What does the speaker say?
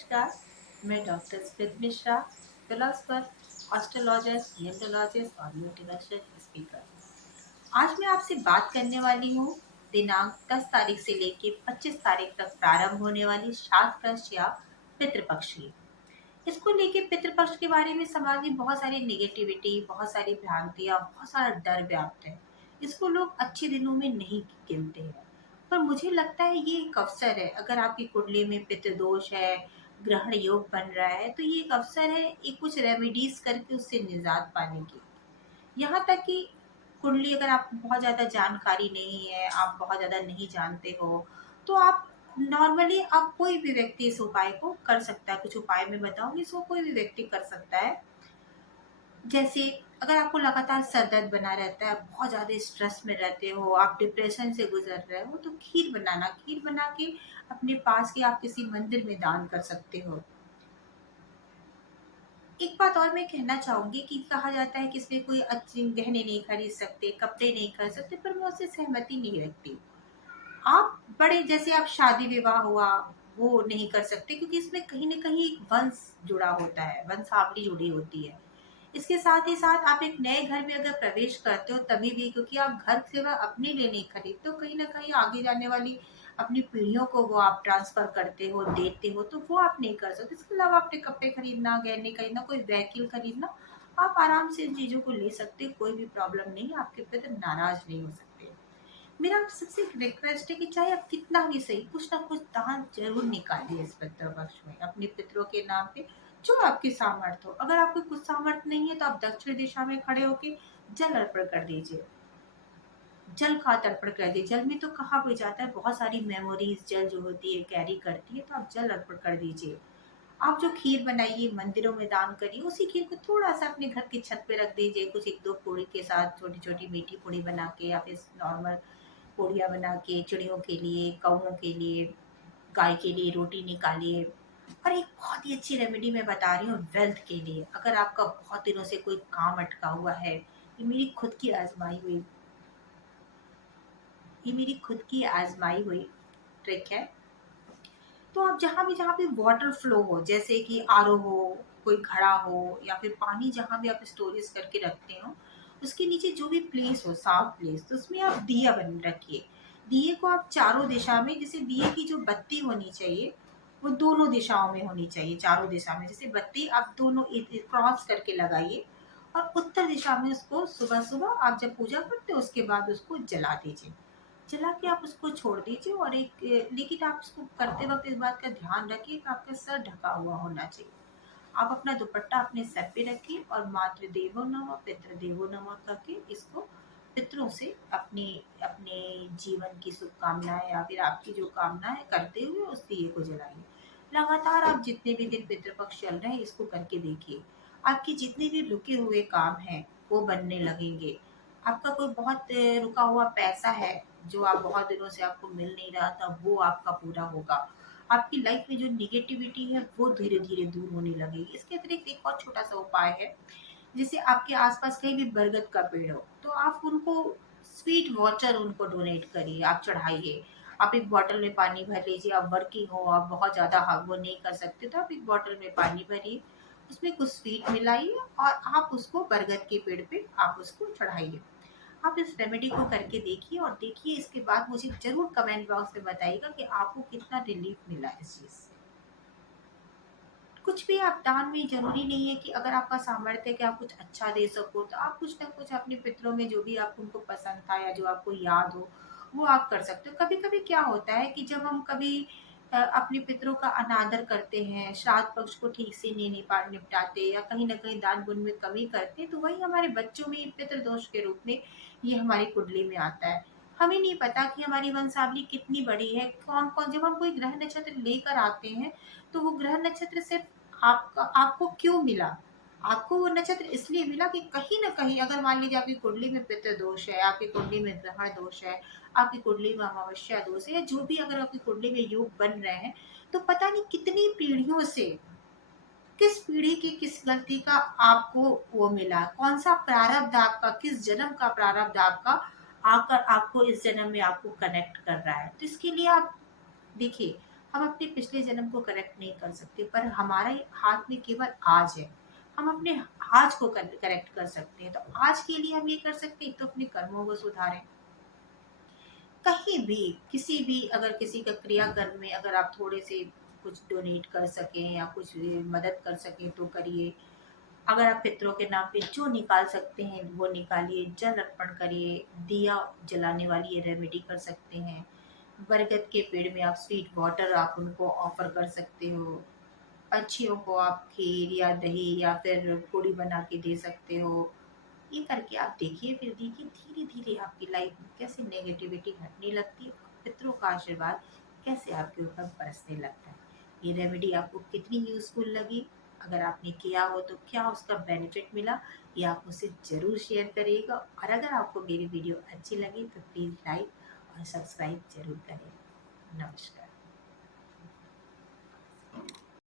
नमस्कार। मैं doctor Smit Mishra, philosopher, astrologist, numerologist और मोटिवेशनल स्पीकर। आज मैं आपसे बात करने वाली हूँ दिनांक 10 तारीख से लेकर 25 तारीख तक प्रारंभ होने वाली श्राद्ध पक्ष या पितृपक्ष की। इसको लेके पितृपक्ष के बारे में समाज में बहुत सारी नेगेटिविटी, बहुत सारी भ्रांतियां, बहुत सारा डर व्याप्त है। इसको लोग अच्छे दिनों में नहीं गिनते हैं। पर मुझे लगता है ये एक अवसर है। अगर आपकी कुंडली में पितृदोष है, ग्रहण योग बन रहा है, तो ये एक अवसर है एक कुछ रेमेडीज करके उससे निजात पाने की। यहाँ तक कि कुंडली अगर आपको बहुत ज़्यादा जानकारी नहीं है, आप बहुत ज़्यादा नहीं जानते हो, तो आप नॉर्मली आप कोई भी व्यक्ति इस उपाय को कर सकता है। कुछ उपाय मैं बताऊंगी, इसको कोई भी व्यक्ति कर सकता है। जैसे अगर आपको लगातार सर दर्द बना रहता है, बहुत ज़्यादा स्ट्रेस में रहते हो, आप डिप्रेशन से गुजर रहे हो, तो खीर बना के अपने पास के आप किसी मंदिर में दान कर सकते हो। एक बात और मैं कहना चाहूंगी कि कहा जाता है कि इसमें कोई अच्छे गहने नहीं खरीद सकते, कपड़े नहीं खरीद सकते, पर मैं उससे सहमति नहीं रखती। आप बड़े जैसे आप शादी विवाह हुआ, वो नहीं कर सकते क्योंकि इसमें कहीं न कहीं एक वंश जुड़ा होता है, वंशावली जुड़ी होती है। इसके साथ ही साथ आप एक नए घर में अगर प्रवेश करते हो तभी भी, क्योंकि आप घर केवल अपने लिए नहीं खरीदते हो, कहीं न कहीं आगे जाने वाली अपनी पीढ़ियों को वो आप ट्रांसफ़र करते हो, देते हो, तो वो आप नहीं कर सकते। इसके अलावा अपने कपड़े खरीदना, गहने खरीदना, कोई व्हीकल खरीदना, आप आराम से इन चीज़ों को ले सकते हो, कोई भी प्रॉब्लम नहीं है, आपके पितर नाराज़ नहीं हो सकते। मेरा सबसे एक रिक्वेस्ट है कि चाहे आप कितना भी सही कुछ ना कुछ दान जरूर निकालिए इस पितृपक्ष में अपने पितरों के नाम पे, जो आपकी सामर्थ्य हो। अगर आपको कुछ सामर्थ्य नहीं है तो आप दक्षिण दिशा में खड़े होके जल अर्पण कर दीजिए। जल का तर्पण कर दीजिए। जल में तो कहा भी जाता है बहुत सारी मेमोरीज जल जो होती है कैरी करती है, तो आप जल अर्पण कर दीजिए। आप जो खीर बनाइए मंदिरों में दान करिए, उसी खीर को थोड़ा सा अपने घर की छत पे रख दीजिए, कुछ एक दो पूड़ी के साथ, छोटी छोटी मीठी पूड़ी बना के या फिर नॉर्मल पूड़ियाँ बना के चिड़ियों के लिए, कौओं के लिए, गाय के लिए रोटी निकालिए। और एक बहुत ही अच्छी रेमेडी मैं बता रही हूँ वेल्थ के लिए। अगर आपका बहुत दिनों से कोई काम अटका हुआ है, ये मेरी खुद की आजमाई हुई ट्रिक है। तो आप जहाँ भी वाटर फ्लो हो, जैसे कि आरओ हो, कोई घड़ा हो, या फिर पानी जहाँ भी आप स्टोरेज करके रखते हो, उसके नीचे जो भी प्लेस हो, साफ प्लेस, तो उसमें आप दिया बन रखिए। दिए को आप चारों दिशा में, जैसे दिए की जो बत्ती होनी चाहिए वो दोनों दिशाओं में होनी चाहिए, चारों दिशा में। जैसे बत्ती आप दोनों क्रॉस करके लगाइए और उत्तर दिशा में उसको सुबह सुबह आप जब पूजा करते हो उसके बाद उसको जला दीजिए। जला के आप उसको छोड़ दीजिए। और लेकिन आप उसको करते वक्त इस बात का ध्यान रखिए कि आपका सर ढका हुआ होना चाहिए। आप अपना दुपट्टा अपने सर पे रखिए और मातृदेवो नमः पितृदेवो नमः करके इसको पितरों से अपने अपने जीवन की शुभकामनाएं या फिर आपकी जो कामनाएं करते हुए उस दिए को जलाइए। लगातार आप जितने भी दिन पितृपक्ष चल रहे हैं इसको करके देखिए। आपके जितने भी रुके हुए काम हैं वो बनने लगेंगे। आपका कोई बहुत रुका हुआ पैसा है जो आप बहुत दिनों से आपको मिल नहीं रहा था, वो आपका पूरा होगा। आपकी लाइफ में जो निगेटिविटी है वो धीरे धीरे दूर होने लगेगी। इसके अतिरिक्त एक और छोटा सा उपाय है। जैसे आपके आसपास कहीं भी बरगद का पेड़ हो तो आप उनको स्वीट वाटर उनको डोनेट करिए, आप चढ़ाइए। आप एक बॉटल में पानी भर लीजिए। आप वर्किंग हो, आप बहुत ज़्यादा वो नहीं कर सकते, तो आप एक बॉटल में पानी भरिए, उसमें कुछ स्वीट मिलाइए और आप उसको बरगद के पेड़ पे आप उसको चढ़ाइए। आप इस रेमेडी को करके देखिए और देखिए इसके बाद मुझे ज़रूर कमेंट बॉक्स में बताइएगा कि आपको कितना रिलीफ मिला इस चीज़ से। कुछ भी आप दान में ज़रूरी नहीं है कि अगर आपका सामर्थ्य है कि आप कुछ अच्छा दे सको, तो आप कुछ ना कुछ अपने पितरों में जो भी आपको उनको पसंद था या जो आपको याद हो, वो आप कर सकते हो। कभी-कभी क्या होता है कि जब हम कभी अपने पितरों का अनादर करते हैं, श्राद्ध पक्ष को ठीक से नहीं निपटाते या कहीं न कहीं दान-पुण्य में कमी करते हैं, तो वही हमारे बच्चों में पितृदोष के रूप में ये हमारी कुंडली में आता है। हमें नहीं पता कि हमारी वंशावली कितनी बड़ी है, कौन-कौन जब हम कोई ग्रह नक्षत्र लेकर आते हैं, तो वो ग्रह नक्षत्र सिर्फ आपको क्यों मिला? आपको वो नक्षत्र इसलिए मिला कि कहीं न कहीं अगर मान लीजिए आपकी कुंडली में पितृ दोष है, आपकी कुंडली में ग्रहण दोष है, आपकी कुंडली में अमावस्या दोष है, या जो भी अगर आपकी कुंडली में योग बन रहे हैं, तो पता नहीं कितनी पीढ़ियों से किस पीढ़ी की किस गलती का आपको वो मिला, कौन-सा प्रारब्ध आपका, किस जन्म का प्रारब्ध आपका आकर आपको इस जन्म में आपको कनेक्ट कर रहा है। तो इसके लिए आप देखिए, हम अपने पिछले जन्म को करेक्ट नहीं कर सकते, पर हमारे हाथ में केवल आज है। हम अपने आज को करेक्ट कर सकते हैं। तो आज के लिए हम ये कर सकते हैं, तो अपने कर्मों को सुधारें। कहीं भी, किसी भी, अगर किसी का क्रियाकर्म में अगर आप थोड़े से कुछ डोनेट कर सकें या कुछ मदद कर सकें तो करिए। अगर आप पितरों के नाम पे जो निकाल सकते हैं वो निकालिए, जल अर्पण करिए, दिया जलाने वाली ये रेमेडी कर सकते हैं। बरगद के पेड़ में आप स्वीट वाटर आप उनको ऑफर कर सकते हो। पक्षियों को आप खीर या दही या फिर पूड़ी बना के दे सकते हो। ये करके आप देखिए, फिर देखिए धीरे धीरे आपकी लाइफ में कैसे नेगेटिविटी हटने लगती है और पितरों का आशीर्वाद कैसे आपके ऊपर बरसने लगता है। ये रेमेडी आपको कितनी यूजफुल लगी, अगर आपने किया हो तो क्या उसका बेनिफिट मिला, ये आप मुझसे ज़रूर शेयर करिएगा। और अगर आपको मेरी वीडियो अच्छी लगी तो प्लीज़ लाइक और सब्सक्राइब जरूर करें। नमस्कार।